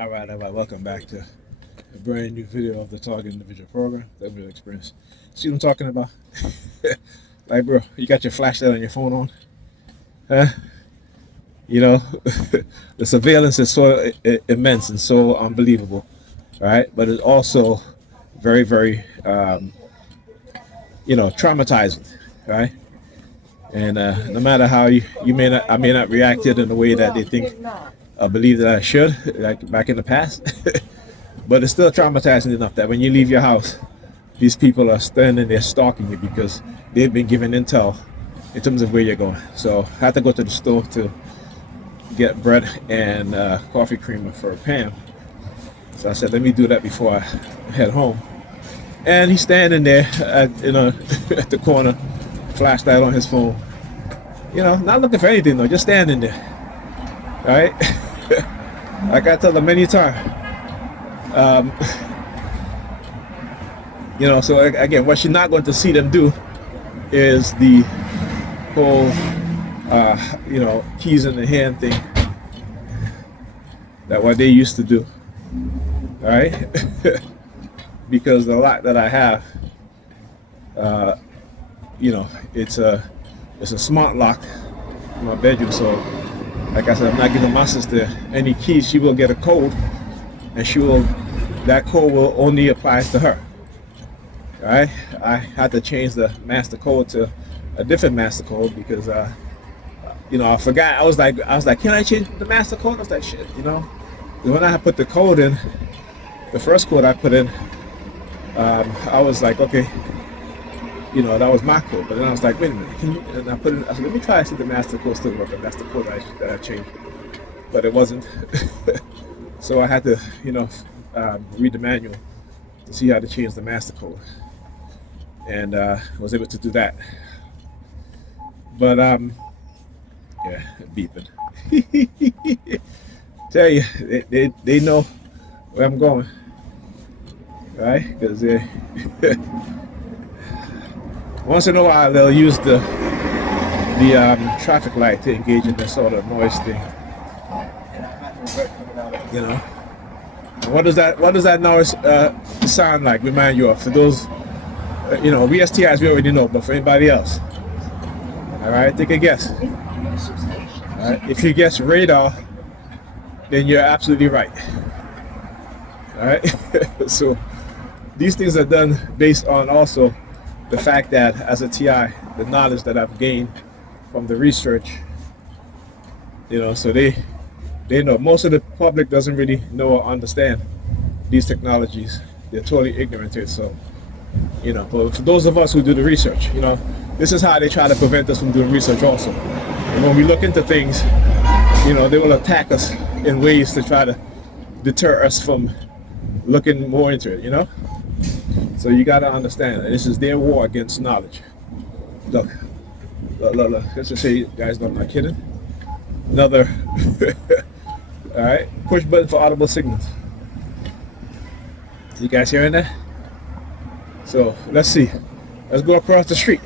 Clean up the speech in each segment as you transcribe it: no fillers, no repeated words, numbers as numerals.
All right. Welcome back to a brand new video of the Target Individual Program, the real experience. See what I'm talking about? Like, bro, you got your flashlight on your phone on? Huh? You know, the surveillance is so immense and so unbelievable, right? But it's also very, very, traumatizing, right? And no matter how I may not react to it in the way that they think, believe that I should, like back in the past. But it's still traumatizing enough that when you leave your house, these people are standing there stalking you because they've been given intel in terms of where you're going. So I had to go to the store to get bread and coffee creamer for Pam. So I said, let me do that before I head home. And he's standing there at the corner, flashlight on his phone. Not looking for anything though, just standing there. Right? Like I tell them many times. So again, what you're not going to see them do is the whole, keys in the hand thing. That what they used to do, right? Because the lock that I have, it's a smart lock in my bedroom. So, like I said, I'm not giving my sister any keys. She will get a code, and that code will only apply to her. Right? I had to change the master code to a different master code because I forgot. I was like, can I change the master code? I was like, shit, When I put the code in, the first code I put in, I was like, okay, that was my code. But then I was like, wait a minute, and I said, let me try to see the master code still work. And that's the code that I changed. But it wasn't. So I had to, read the manual to see how to change the master code. And was able to do that. But, yeah, beeping. Tell you, they know where I'm going, right? Because once in a while they'll use the traffic light to engage in this sort of noise thing. What does that noise sound like? Remind you of for those, we STIs we already know, but for anybody else, all right, take a guess. All right, if you guess radar, then you're absolutely right. All right, so these things are done based on also the fact that as a TI, the knowledge that I've gained from the research, so they know. Most of the public doesn't really know or understand these technologies. They're totally ignorant to it. So, but for those of us who do the research, this is how they try to prevent us from doing research also. And when we look into things, they will attack us in ways to try to deter us from looking more into it, So you got to understand that this is their war against knowledge. Look. Let's just say, you guys know I'm not kidding. Another, all right, push button for audible signals. You guys hearing that? So let's see. Let's go across the street.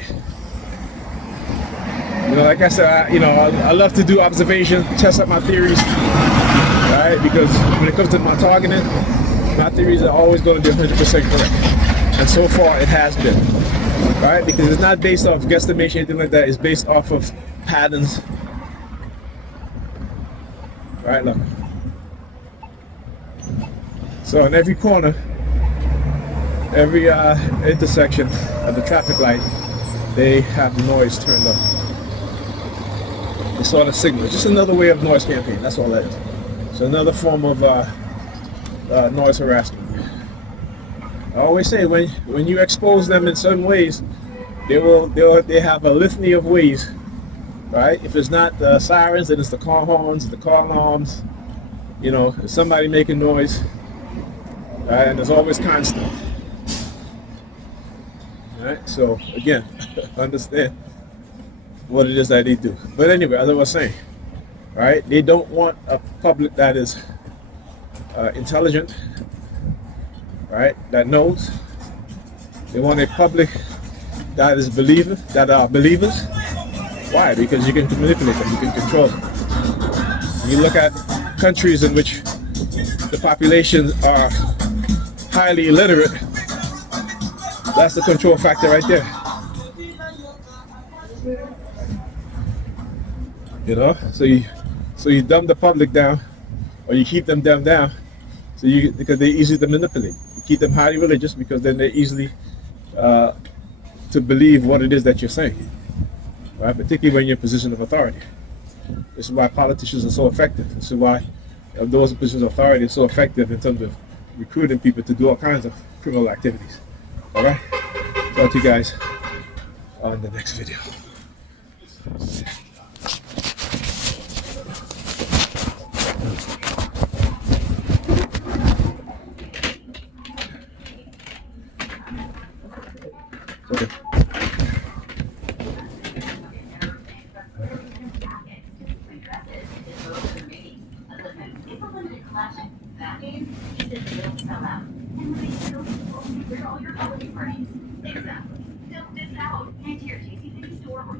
Like I said, I love to do observation, test out my theories, right? Because when it comes to my targeting, my theories are always going to be 100% correct. And so far it has been, right? Because it's not based off guesstimation, anything like that. It's based off of patterns. Right, look. So in every corner, every intersection of the traffic light, they have the noise turned up. It's sort of signal. Just another way of noise campaign. That's all that is. It's another form of noise harassment. I always say when you expose them in certain ways, they have a litany of ways, right? If it's not the sirens, then it's the car horns, the car alarms. It's somebody making noise, right? And it's always constant. All right. So again, understand what it is that they do. But anyway, as I was saying, right? They don't want a public that is intelligent, right? That knows. They want a public that is that are believers. Why? Because you can manipulate them, you can control them. You look at countries in which the population are highly illiterate, that's the control factor right there. You know, so you dumb the public down, or you keep them dumbed down, because they're easy to manipulate. You keep them highly religious because then they're easily to believe what it is that you're saying, right? Particularly when you're in a position of authority. This is why politicians are so effective. This is why those in positions of authority are so effective in terms of recruiting people to do all kinds of criminal activities. All right? Talk to you guys on the next video. Okay.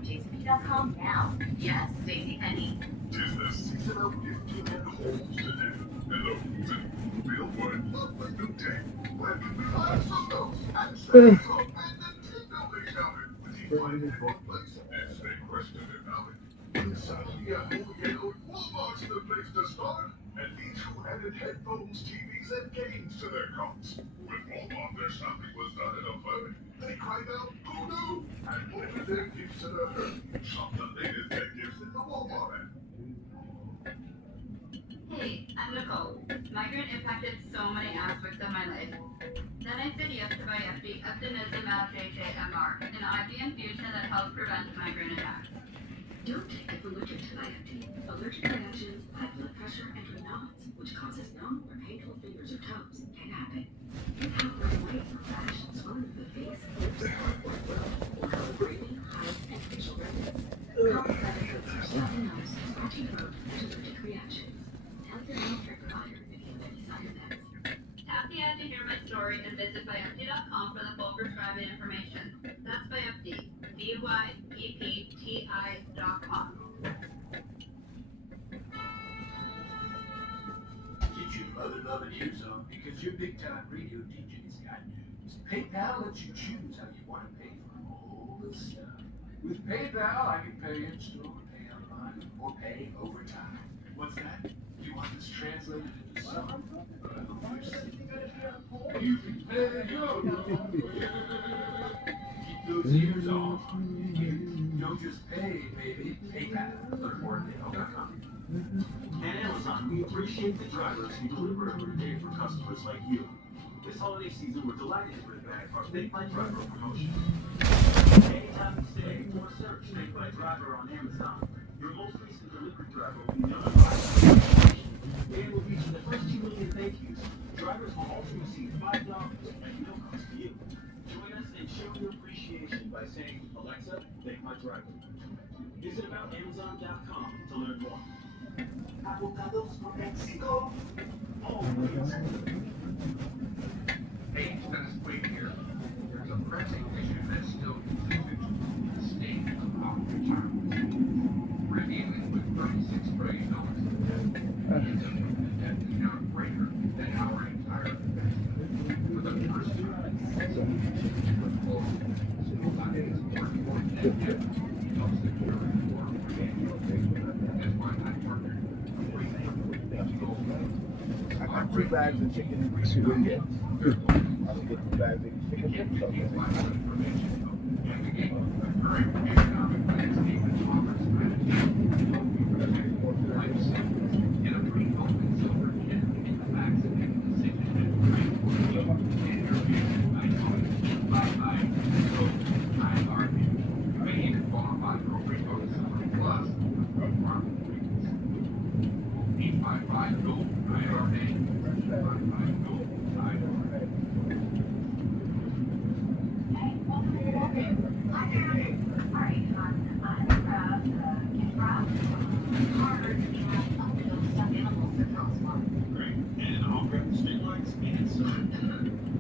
JCPenney.com now. Yes, JCPenney. Tis the season of gifting and homes today. Hello, feel what? A new day. Where can we find some notes and send some and Nintendo they have it. With the find it wrong place. There's no question about it. Inside the home yellow, Walmart's the place to start. And these two-handed headphones, TVs, and games to their carts. With Walmart, their shopping was done in a flurry. They cried out, "Who knew?" And opened their gifts in a hurry. Shop the latest tech gifts in the Walmart app. Hey, I'm Nicole. Migraine impacted so many aspects of my life. Then I said yes to Vyepti, Optimism LJJMR, an IV infusion that helps prevent migraine attacks. Don't take if allergic to Vyepti. Allergic reactions, high blood pressure, and knots, which causes numb or painful fingers or toes, can happen. You have red white or rash, swelling of the face, lips, or throat, or color breathing, hives, and facial redness. Common side effects are stuffy nose, scratchy throat, and allergic reactions. Tell your healthcare provider if you have any side effects. Tap the ad to hear my story and visit Vyepti.com for the full prescribing information. That's Vyepti, VYEPTI.com. Get your mother loving ears on because your big time radio DJ's got news. PayPal lets you choose how you want to pay for all the stuff. With PayPal, I can pay in store, pay online, or pay over time. What's that? You want this translated into song? You can pay your Keep those ears on. Don't just pay, baby. PayPal. Learn more at PayPal.com. At Amazon, we appreciate the drivers who deliver every day for customers like you. This holiday season, we're delighted to bring back our Take My Driver promotion. Anytime you stay or search Take My Driver on Amazon, your most recent delivery driver will be notified. And we'll feature the first 2 million thank yous. Drivers will also receive $5 at no cost to you. Join us and show your appreciation by saying, Alexa, Take My Driver. Visit aboutamazon.com to learn more. Avocados from Mexico. Always. Hey, Dennis Quaid here. There's a pressing issue that still continues. The state of our retirement. We're dealing with $36 trillion in debt. The debt is now greater than our entire investment. For the first time, with all that is more than debt helps secure for That's why I partnered. I got 2 bags of chicken and 2 wings. I'll get 2 bags of chicken and something. Great. And I'll grab the street lights and some.